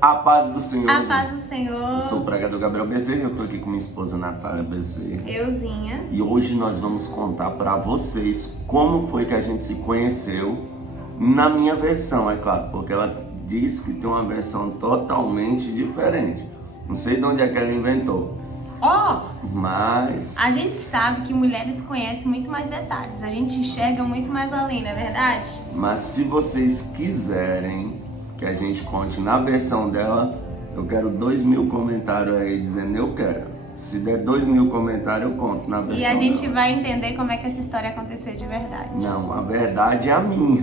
A paz do Senhor. A paz do Senhor. Eu sou o pregador Gabriel Bezerra, eu tô aqui com minha esposa Natália Bezerra. Euzinha. E hoje nós vamos contar para vocês como foi que a gente se conheceu, na minha versão, é claro, porque ela diz que tem uma versão totalmente diferente. Não sei de onde é que ela inventou. Mas A gente sabe que mulheres conhecem muito mais detalhes. A gente enxerga muito mais além, não é verdade? Mas se vocês quiserem que a gente conte na versão dela, eu quero 2.000 comentários aí dizendo eu quero. Se der 2.000 comentários, eu conto na versão E a gente dela. vai entender como é que essa história aconteceu de verdade. Não, a verdade é a minha.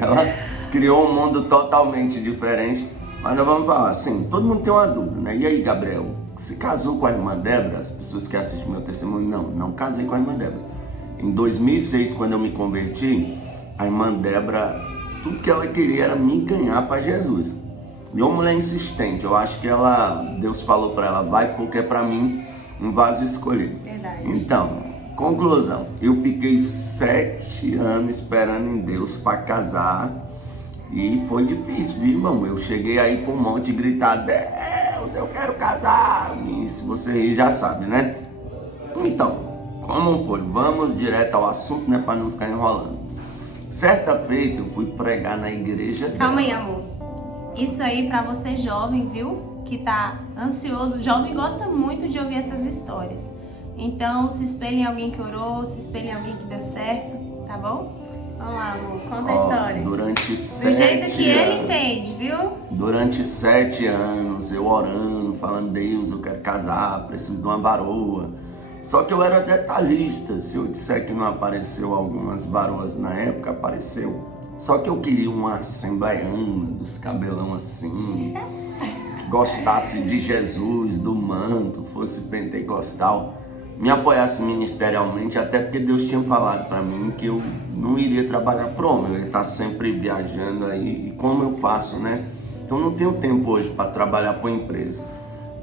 Ela criou um mundo totalmente diferente. Mas nós vamos falar assim, todo mundo tem uma dúvida, né? E aí, Gabriel, você casou com a irmã Débora? As pessoas que assistem meu testemunho, não casei com a irmã Débora. Em 2006, quando eu me converti, a irmã Débora, tudo que ela queria era me ganhar para Jesus. E uma mulher insistente, eu acho que Deus falou para ela, vai porque é para mim um vaso escolhido. Verdade. Então, conclusão, eu fiquei 7 anos esperando em Deus para casar e foi difícil, viu, irmão? Eu cheguei aí pro monte e gritar, Deus, eu quero casar. E se você rir, já sabe, né? Então, como foi? Vamos direto ao assunto, né, para não ficar enrolando. Certa feita eu fui pregar na igreja dela. Calma aí, amor. Isso aí pra você jovem, viu? Que tá ansioso. Jovem gosta muito de ouvir essas histórias. Então, se espelhe em alguém que orou, se espelhe em alguém que deu certo, tá bom? Vamos lá, amor. Conta a história. Durante Do 7 jeito que ele anos, entende, viu? durante 7 anos, eu orando, falando, Deus, eu quero casar, preciso de uma varoa. Só que eu era detalhista, se eu disser que não apareceu algumas varoas na época, apareceu. Só que eu queria uma assembleiana, dos cabelão assim, que gostasse de Jesus, do manto, fosse pentecostal, me apoiasse ministerialmente, até porque Deus tinha falado para mim que eu não iria trabalhar pro homem, eu ia estar sempre viajando aí, e como eu faço, né? Então não tenho tempo hoje para trabalhar para empresa.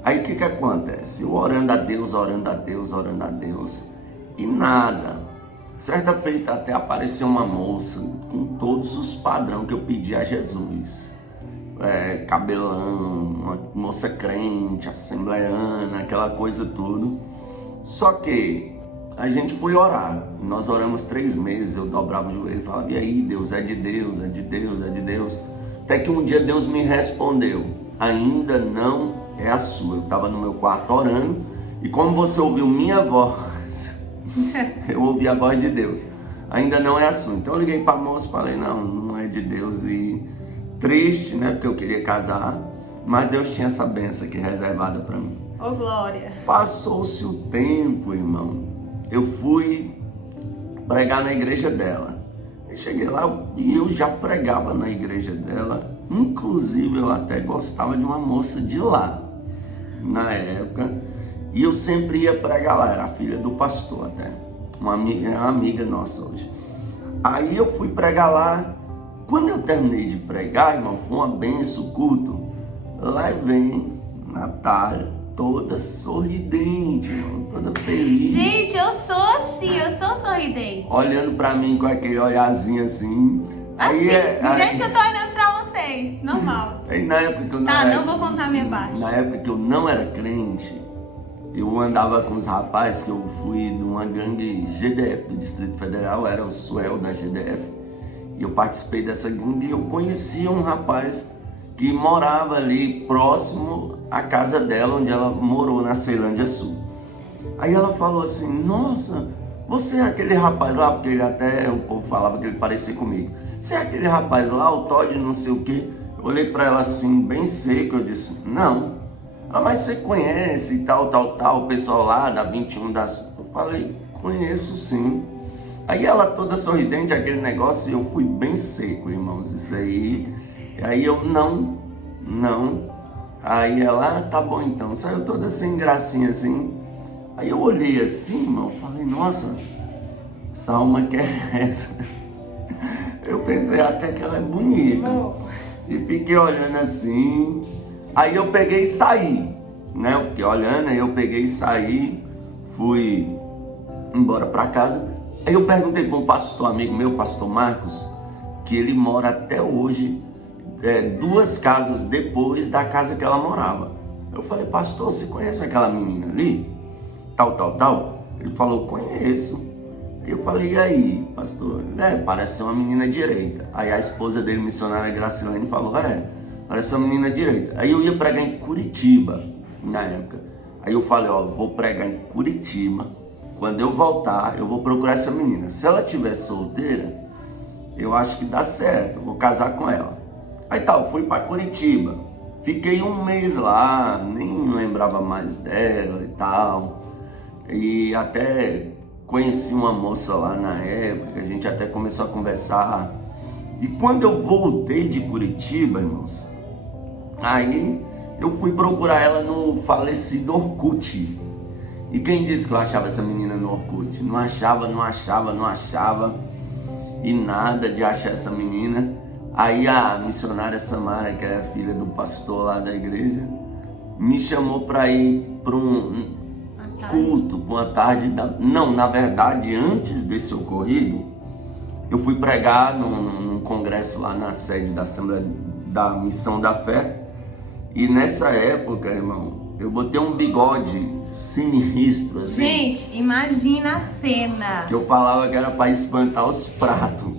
Aí o que acontece? Eu orando a Deus, orando a Deus, orando a Deus, e nada. Certa feita até apareceu uma moça com todos os padrões que eu pedi a Jesus. Cabelão, uma moça crente, assembleiana, aquela coisa tudo. Só que a gente foi orar, nós oramos 3 meses, eu dobrava o joelho e falava, e aí Deus, é de Deus, é de Deus, é de Deus. Até que um dia Deus me respondeu, ainda não é a sua. Eu estava no meu quarto orando e como você ouviu minha voz, eu ouvi a voz de Deus, ainda não é a sua. Então eu liguei para a moça e falei, não é de Deus. E triste, né, porque eu queria casar, mas Deus tinha essa bênção aqui reservada para mim. Ô, glória. Passou-se o tempo, irmão. Eu fui pregar na igreja dela. Eu cheguei lá e eu já pregava na igreja dela. Inclusive, eu até gostava de uma moça de lá, na época. E eu sempre ia pregar lá. Era a filha do pastor até. Uma amiga nossa hoje. Aí eu fui pregar lá. Quando eu terminei de pregar, irmão, foi uma benção, culto. Lá vem Natália, toda sorridente, irmão, toda feliz. Gente, eu sou assim, eu sou sorridente. Olhando pra mim com aquele olharzinho assim. Assim, do aí, jeito que eu tô olhando pra vocês, normal. Aí na época que eu Tá, não vou contar a minha parte. Na época que eu não era crente, eu andava com os rapazes, que eu fui de uma gangue GDF do Distrito Federal, era o Suel da GDF. E eu participei dessa gangue e eu conhecia um rapaz que morava ali próximo à casa dela, onde ela morou, na Ceilândia Sul. Aí ela falou assim, nossa, você é aquele rapaz lá, porque ele até, o povo falava que ele parecia comigo. Você é aquele rapaz lá, o Todd não sei o quê. Eu olhei pra ela assim, bem seco, eu disse, não. Ela, mas você conhece tal, o pessoal lá da 21 da Sul? Eu falei, conheço sim. Aí ela toda sorridente, aquele negócio, e eu fui bem seco, irmãos, isso aí. Aí eu, não. Aí ela, tá bom então, saiu toda sem gracinha assim. Aí eu olhei assim, irmão, falei, nossa, essa alma que é essa? Eu pensei até que ela é bonita. E fiquei olhando assim. Aí eu peguei e saí, né? Eu fiquei olhando, aí eu peguei e saí, fui embora pra casa. Aí eu perguntei para um pastor amigo meu, pastor Marcos, que ele mora até hoje 2 casas depois da casa que ela morava. Eu falei, pastor, você conhece aquela menina ali? Tal. Ele falou, conheço. Eu falei, e aí, pastor? Parece ser uma menina direita. Aí a esposa dele, missionária Gracilene, falou, parece ser uma menina direita. Aí eu ia pregar em Curitiba, na época. Aí eu falei, vou pregar em Curitiba. Quando eu voltar, eu vou procurar essa menina. Se ela estiver solteira, eu acho que dá certo, eu vou casar com ela. Aí eu fui para Curitiba. Fiquei 1 mês lá, nem lembrava mais dela e tal. E até conheci uma moça lá na época, a gente até começou a conversar. E quando eu voltei de Curitiba, irmãos, aí eu fui procurar ela no falecido Orkut. E quem disse que eu achava essa menina no Orkut? Não achava. E nada de achar essa menina. Aí a missionária Samara, que é a filha do pastor lá da igreja, me chamou para ir para um culto, para uma tarde. Não, na verdade, antes desse ocorrido, eu fui pregar num congresso lá na sede da Assembleia da Missão da Fé. E nessa época, irmão, eu botei um bigode sinistro, assim. Gente, imagina a cena. Que eu falava que era para espantar os pratos.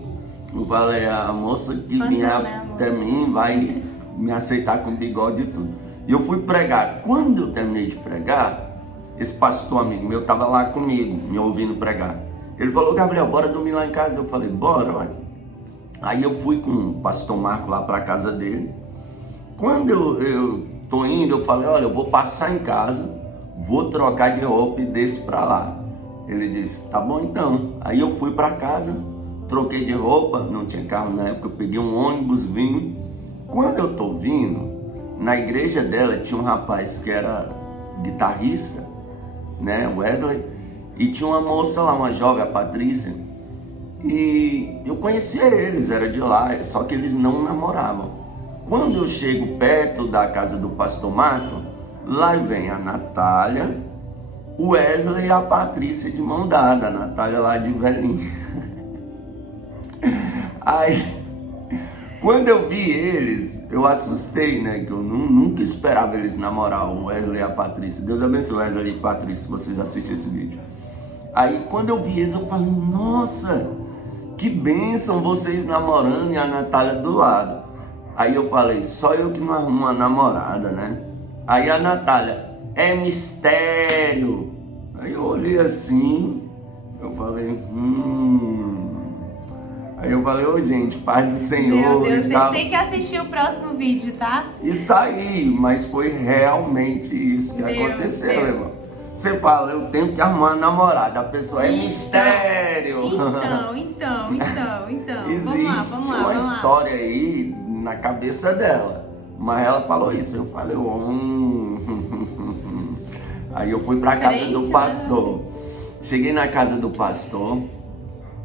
Eu falei, a moça que vinha até mim vai me aceitar com bigode e tudo. E eu fui pregar. Quando eu terminei de pregar, esse pastor amigo meu estava lá comigo, me ouvindo pregar. Ele falou, Gabriel, bora dormir lá em casa. Eu falei, bora, vai. Aí eu fui com o pastor Marco lá para a casa dele. Quando eu tô indo, eu falei, olha, eu vou passar em casa, vou trocar de roupa e desço para lá. Ele disse, tá bom então. Aí eu fui para casa, troquei de roupa, não tinha carro na época, eu peguei um ônibus, vim. Quando eu tô vindo, na igreja dela tinha um rapaz que era guitarrista, né, Wesley, e tinha uma moça lá, uma jovem, a Patrícia, e eu conhecia eles, era de lá, só que eles não namoravam. Quando eu chego perto da casa do pastor Marco, lá vem a Natália, o Wesley e a Patrícia de mão dada, a Natália lá de velhinha. Aí, quando eu vi eles, eu assustei, né? Que eu nunca esperava eles namorar, o Wesley e a Patrícia. Deus abençoe Wesley e Patrícia, se vocês assistem esse vídeo. Aí, quando eu vi eles, eu falei, nossa, que bênção vocês namorando e a Natália do lado. Aí eu falei, só eu que não arrumo uma namorada, né? Aí a Natália, é mistério. Aí eu olhei assim, eu falei, Aí eu falei, ô gente, paz do Senhor. Meu Deus, vocês têm que assistir o próximo vídeo, tá? E saí, mas foi realmente isso que aconteceu, irmão. Você fala, eu tenho que arrumar uma namorada, a pessoa é mistério. Então. Existe uma história aí na cabeça dela, mas ela falou isso, eu falei, Aí eu fui pra casa do pastor, cheguei na casa do pastor,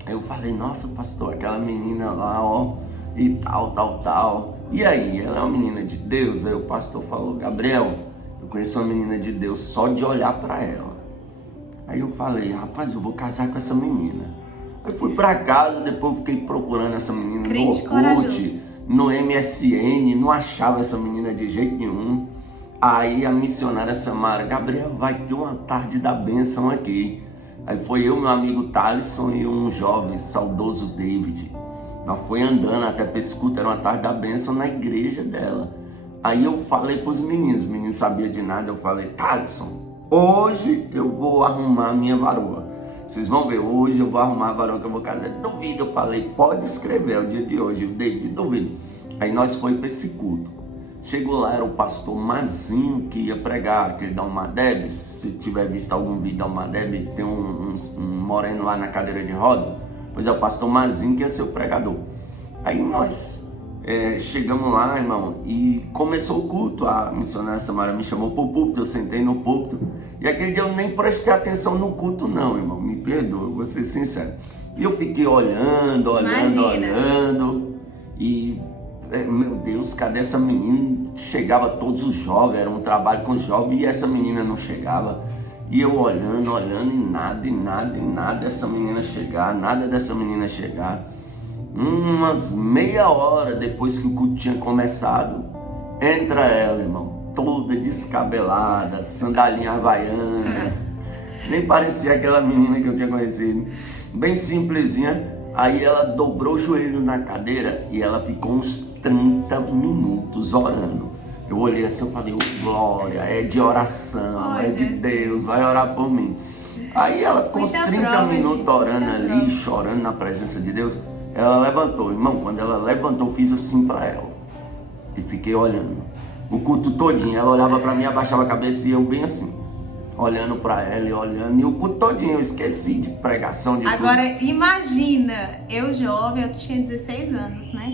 eu falei, nossa pastor, aquela menina lá, ó, e tal, e aí, ela é uma menina de Deus? Aí o pastor falou, Gabriel, eu conheço uma menina de Deus só de olhar pra ela. Aí eu falei, rapaz, eu vou casar com essa menina. Aí fui pra casa, depois fiquei procurando essa menina no Orkut, no MSN, não achava essa menina de jeito nenhum. Aí a missionária Samara, Gabriel, vai ter uma tarde da bênção aqui. Aí foi eu, meu amigo Thalisson e um jovem, saudoso David. Nós foi andando até Pescuta, era uma tarde da bênção na igreja dela. Aí eu falei pros meninos, os meninos não sabiam de nada, eu falei, Thalisson, hoje eu vou arrumar a minha varoa. Vocês vão ver, hoje eu vou arrumar a varoa que eu vou casar. Duvido, eu falei, pode escrever, é o dia de hoje, o David, duvido. Aí nós foi para esse culto. Chegou lá, era o pastor Mazinho que ia pregar, aquele da Almadeb. Se tiver visto algum vídeo da Almadeb, tem um moreno lá na cadeira de roda. Pois é, o pastor Mazinho que ia ser o pregador. Aí nós chegamos lá, irmão, e começou o culto. A missionária Samara me chamou pro púlpito, eu sentei no púlpito. E aquele dia eu nem prestei atenção no culto não, irmão, me perdoa, vou ser sincero. E eu fiquei olhando. E, meu Deus, cadê essa menina? Chegava todos os jovens, era um trabalho com os jovens, e essa menina não chegava. E eu olhando, e nada dessa menina chegar, nada dessa menina chegar. Umas meia hora depois que o culto tinha começado, entra ela, irmão, toda descabelada, sandalinha havaiana, nem parecia aquela menina que eu tinha conhecido, bem simplesinha. Aí ela dobrou o joelho na cadeira e ela ficou uns 30 minutos orando. Eu olhei assim e falei, oh, glória, é de oração, é de Deus, vai orar por mim. Aí ela ficou uns 30 minutos orando ali, chorando na presença de Deus. Ela levantou, irmão, quando ela levantou, eu fiz assim pra ela e fiquei olhando. O culto todinho, ela olhava pra mim, abaixava a cabeça e eu bem assim, olhando pra ela e olhando, e o culto todinho, eu esqueci de pregação, de Agora, tudo. imagina, eu jovem, eu tinha 16 anos, né?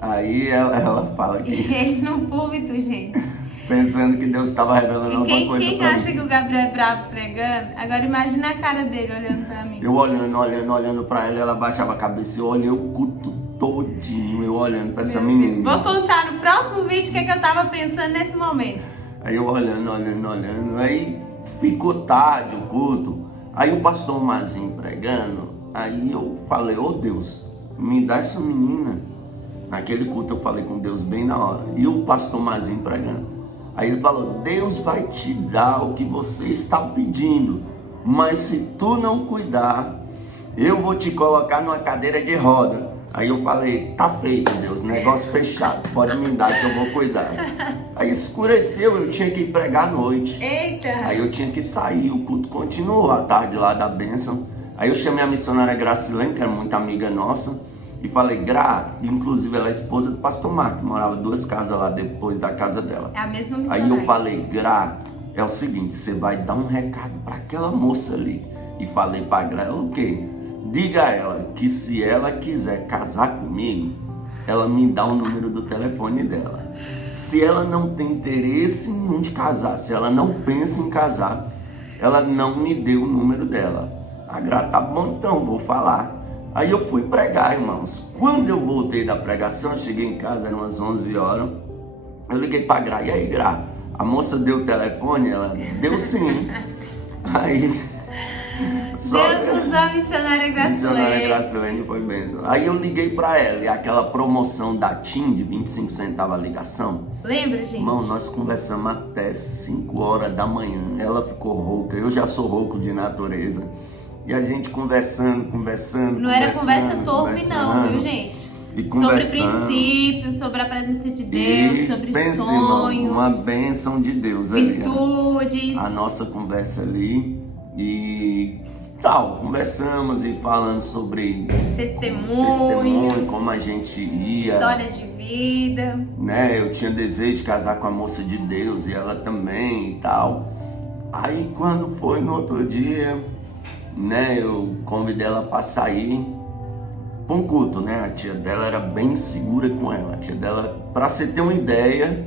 Aí ela fala que... E ele no púlpito, gente. Pensando que Deus estava revelando alguma coisa Quem pra acha mim. que o Gabriel é bravo pregando? Agora imagina a cara dele olhando pra mim. Eu olhando pra ela baixava a cabeça, eu olhei o culto todinho, eu olhando pra essa menina. Vou contar no próximo vídeo o que eu tava pensando nesse momento. Aí eu olhando, aí ficou tarde o culto, aí o pastor Mazinho pregando, aí eu falei, ô Deus, me dá essa menina. Naquele culto eu falei com Deus bem na hora, e o pastor Mazinho pregando. Aí ele falou, Deus vai te dar o que você está pedindo, mas se tu não cuidar, eu vou te colocar numa cadeira de roda. Aí eu falei, tá feito Deus, negócio fechado, pode me dar que eu vou cuidar. Aí escureceu, eu tinha que ir pregar à noite. Eita! Aí eu tinha que sair, o culto continuou à tarde lá da bênção. Aí eu chamei a missionária Gracilene, que era muito amiga nossa, e falei, Gra, inclusive ela é esposa do pastor Marco, que morava 2 casas lá depois da casa dela. É a mesma missionária. Aí eu falei, Gra, é o seguinte, você vai dar um recado para aquela moça ali. E falei pra Gra, ela o quê? Diga a ela que se ela quiser casar comigo, ela me dá o número do telefone dela. Se ela não tem interesse nenhum de casar, se ela não pensa em casar, ela não me deu o número dela. A Gra, tá bom então, vou falar. Aí eu fui pregar, irmãos. Quando eu voltei da pregação, eu cheguei em casa, eram umas 11 horas. Eu liguei pra Gra, e aí Gra, a moça deu o telefone? Ela deu sim. Aí... Deus usou a missionária Gracilene. Missionária Gracilene foi bênção. Aí eu liguei pra ela, e aquela promoção da TIM de 25 centavos a ligação. Lembra, gente? Irmão, nós conversamos até 5 horas da manhã. Ela ficou rouca, eu já sou rouco de natureza. E a gente conversando. Não era conversa torpe não, viu, gente? Sobre princípios, sobre a presença de Deus, sobre sonhos. Irmão, uma bênção de Deus ali. Virtudes. A nossa conversa ali. E tal, conversamos e falando sobre testemunho, como a gente ia. História de vida. Né, eu tinha desejo de casar com a moça de Deus e ela também e tal. Aí quando foi no outro dia, né, eu convidei ela para sair para um culto, né? A tia dela era bem segura com ela. A tia dela, para você ter uma ideia,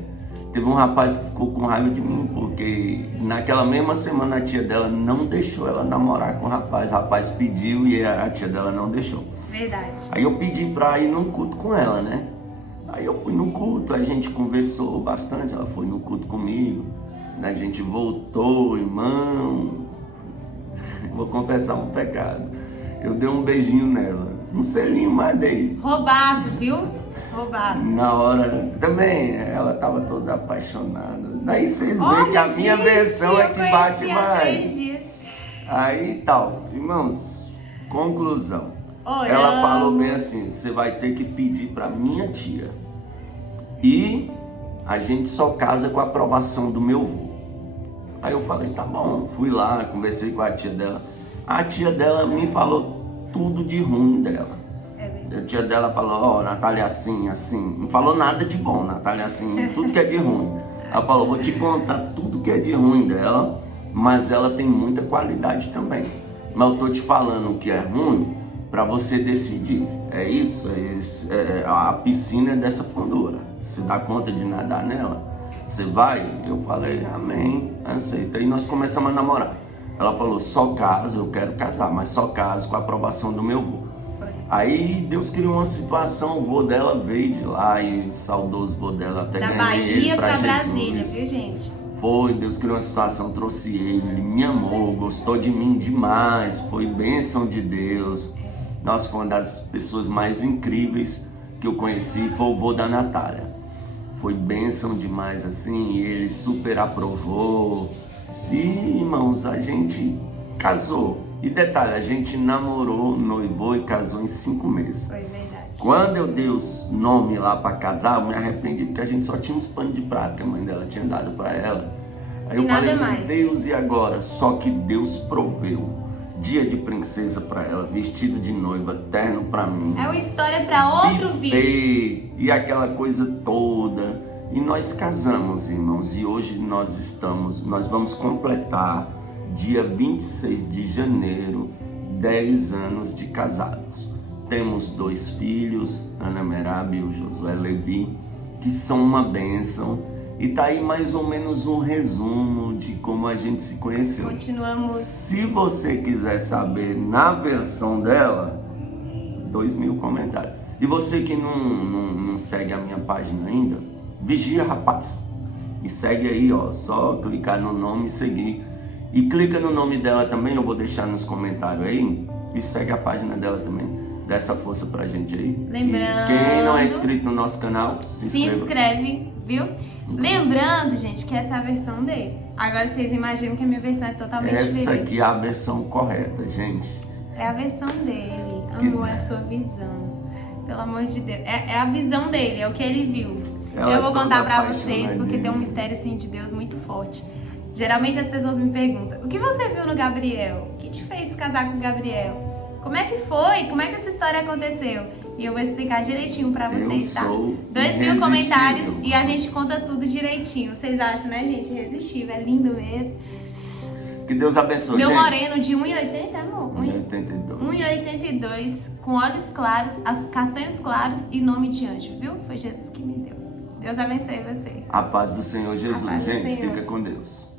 teve um rapaz que ficou com raiva de mim, porque naquela mesma semana a tia dela não deixou ela namorar com o rapaz. O rapaz pediu e a tia dela não deixou. Verdade. Aí eu pedi para ir num culto com ela, né? Aí eu fui no culto, a gente conversou bastante, ela foi no culto comigo. A gente voltou, irmão. Vou confessar um pecado. Eu dei um beijinho nela, um selinho, mas dei. Roubado, viu? Roubado. Na hora, também, ela tava toda apaixonada. Daí vocês veem que a minha versão é que bate mais. Aí tal, irmãos, conclusão. Oramos. Ela falou bem assim, você vai ter que pedir pra minha tia. E a gente só casa com a aprovação do meu avô. Aí eu falei, tá bom, fui lá, conversei com a tia dela. A tia dela me falou tudo de ruim dela. A tia dela falou, ó, Natália assim, assim. Não falou nada de bom, Natália assim, tudo que é de ruim. Ela falou, vou te contar tudo que é de ruim dela, mas ela tem muita qualidade também. Mas eu tô te falando o que é ruim pra você decidir. É isso, a piscina é dessa fundura. Você dá conta de nadar nela? Você vai? Eu falei, amém, aceita. Aí nós começamos a namorar. Ela falou, só caso, eu quero casar, mas só caso com a aprovação do meu avô. Aí Deus criou uma situação, o vô dela veio de lá, e o saudoso vô dela até da Bahia pra Brasília, viu, gente? Foi, Deus criou uma situação, trouxe ele me amou, gostou de mim demais, foi bênção de Deus. Nossa, foi uma das pessoas mais incríveis que eu conheci, foi o vô da Natália. Foi bênção demais, assim, e ele super aprovou. E, irmãos, a gente casou. E detalhe, a gente namorou, noivou e casou em 5 meses. Foi verdade. Quando eu dei os nomes lá para casar, eu me arrependi, porque a gente só tinha uns panos de prato que a mãe dela tinha dado para ela. Aí eu falei, meu Deus, e agora? Só que Deus proveu. Dia de princesa para ela, vestido de noiva, terno para mim. É uma história para outro vídeo. E aquela coisa toda. E nós casamos, irmãos, e hoje nós vamos completar, dia 26 de janeiro, 10 anos de casados. Temos 2 filhos, Ana Merab e o Josué Levi, que são uma bênção. E tá aí mais ou menos um resumo de como a gente se conheceu. Continuamos. Se você quiser saber na versão dela, 2.000 comentários. E você que não segue a minha página ainda, vigia, rapaz. E segue aí, ó. Só clicar no nome e seguir. E clica no nome dela também, eu vou deixar nos comentários aí. E segue a página dela também. Dá essa força pra gente aí. Lembrando. E quem não é inscrito no nosso canal, se inscreve, viu? Lembrando, gente, que essa é a versão dele. Agora vocês imaginam que a minha versão é totalmente diferente. Essa aqui é a versão correta, gente. É a versão dele. Amor, é a sua visão. Pelo amor de Deus. É a visão dele, é o que ele viu. Eu vou contar pra vocês, porque tem um mistério assim de Deus muito forte. Geralmente as pessoas me perguntam, o que você viu no Gabriel? O que te fez casar com o Gabriel? Como é que foi? Como é que essa história aconteceu? E eu vou explicar direitinho pra vocês, tá? 2.000 comentários e a gente conta tudo direitinho. Vocês acham, né, gente? Irresistível, é lindo mesmo. Que Deus abençoe, Meu gente. moreno de 1,80, amor? 1,82. 1,82, com olhos claros, castanhos claros e nome de anjo, viu? Foi Jesus que me deu. Deus abençoe você. A paz do Senhor Jesus, gente. Fica com Deus.